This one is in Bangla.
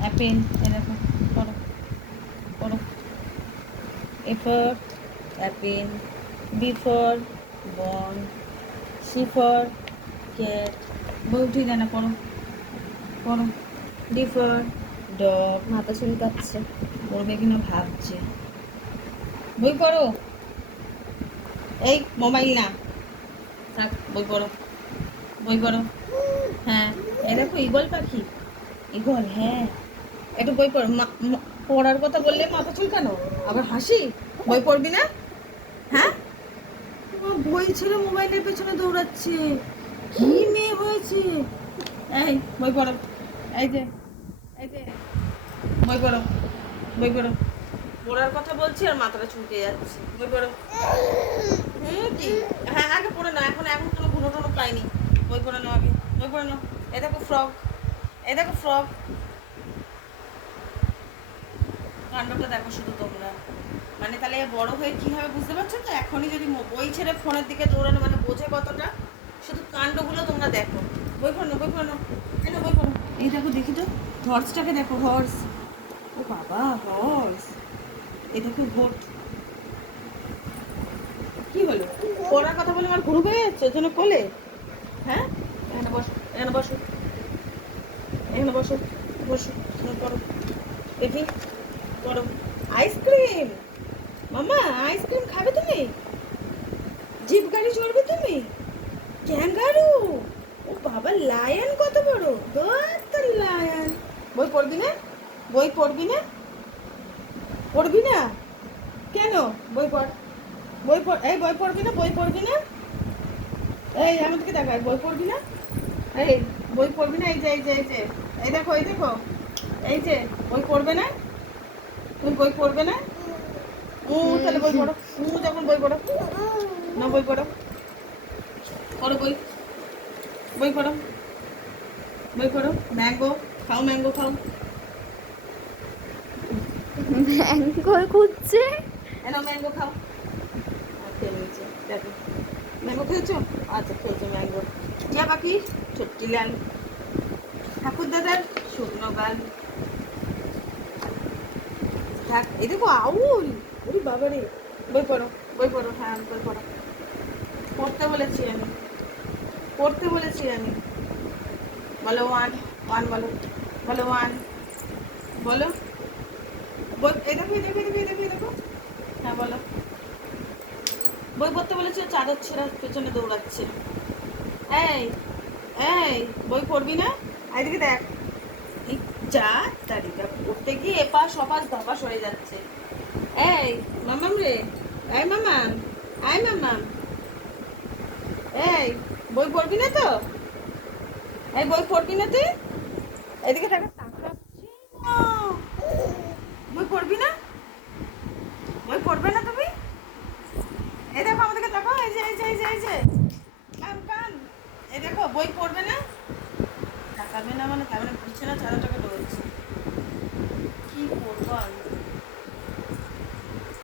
অ্যাপেল এ দেখো পড়ো পড়ো A for apple B for bun C for cat বই উঠিয়ে দেয় না পড়ো। পড়ো ডি ফর ডগ মাথা চুলকাচ্ছে পড়বে কিনা ভাবছে। বই পড়ো। এই মোবাইল না। থাক বই পড়ো। বই পড়ো। হ্যাঁ এই দেখো ইগল পাখি। ইগল হ্যাঁ। একটু বই পড়ো পড়ার কথা বললে মাথা চুলকানো আবার হাসি? বই পড়বি না? হ্যাঁ? বই ছেড়ে মোবাইলের পেছনে দৌড়াচ্ছে। কি মেয়ে হয়েছে? এই বই পড়ো। এই যে এই যে বই পড়ো বই পড়ো। পড়ার কথা বলছি আর মাথাটা চুলকে যাচ্ছে। বই পড়ো। হুম কি? হ্যাঁ আগে পড়ে না এখন এখন কোনো ঘুনো টুনো পাইনি। বই পড়ে নাও আগে। বই পড়ে নাও। এ দেখো ফ্রক। এ দেখো ফ্রক। কাণ্ডটা দেখো শুধু তোমরা। মানে তাহলে বড় হয়ে কি হবে বুঝতে পারছ তো? এখনই যদি বই ছেড়ে ফোনের দিকে দৌড়ানো মানে বোঝে কতটা? শুধু কাণ্ডগুলো তোমরা দেখো। বই পড়ো বই পড়ো এই না বই পড়ো। এই দেখো, দেখি তো হর্সটাকে দেখো হর্স ও বাবা হর্স এই দেখো, ভোট। কি হলো? পড়ার কথা বলে আমার ঘুরু হয়ে যাচ্ছে ওর জন্য কোলে? হ্যাঁ? এখানে বসো এখানে বসো। এখানে বসো বসো পড়ো। দেখি। পড়ো আইসক্রিম মামা আইসক্রিম খাবে তুমি? জিপ গাড়ি চড়বে তুমি? ক্যাঙ্গারু! ও বাবা লায়ন কত বড়? দত্ত লায়ন বই পড়বি না? বই পড়বি না? পড়বি না? কেন? বই পড় বই পড়, এই বই পড়বি না? বই পড়বি না? এই, আমাদেরকে দেখা বই পড়বি না? এই, বই পড়বি না? এই যে এই যে এই যে, এই দেখো এই দেখো, এই যে, বই পড়বে না? তুমি বই পড়বে না? ও তাহলে বই পড়ো। ও যখন বই পড়ো। না বই পড়ো। পড়ো বই। বই পড়ো। বই পড়ো। ম্যাঙ্গো খাও ম্যাঙ্গো খাও। ব্যাঙ্গো খুঁজছে। এনো ম্যাঙ্গো খাও। আর খেয়ে নিয়েছে দেখো। ম্যাঙ্গো খেয়েছো? আচ্ছা খেয়েছো ম্যাঙ্গো। টিয়া পাখি ছোট্টি লাল। ঠাকুর দাদার শুকনো গাল থাক, এই দেখো, আউল! ওরে বাবা রে, বই পড়ো বই পড়ো হ্যাঁ বই পড়ো। পড়তে বলেছি আমি, পড়তে বলেছি আমি। বলো, ওয়ান ওয়ান বলো বলো, ওয়ান, বলো। এই দেখো এই দেখো এই দেখো এই দেখো হ্যাঁ বলো। বই পড়তে বলেছি, চাদর ছেঁড়া পেছনে দৌড়াচ্ছে। এই এই, বই পড়বি না? এদিকে দেখ। যা গিয়ে এপাশ ওপাশ ধপাস হয়ে যাচ্ছে। এই, মামাম রে, এই মামাম এই মামাম। এই, বই পড়বি না তো? এই বই পড়বি না তুই? এদিকে টাকা বই পড়বি না? বই পড়বে না তুমি? এই দেখো আমাদেরকে, দেখো, এই যে যে, এই যে যে। কান কান। এই দেখো, বই পড়বে না? তাকাবে না মানে তার মানে বুঝছে না, চাঁদা টাকা রয়েছে কি করব আমি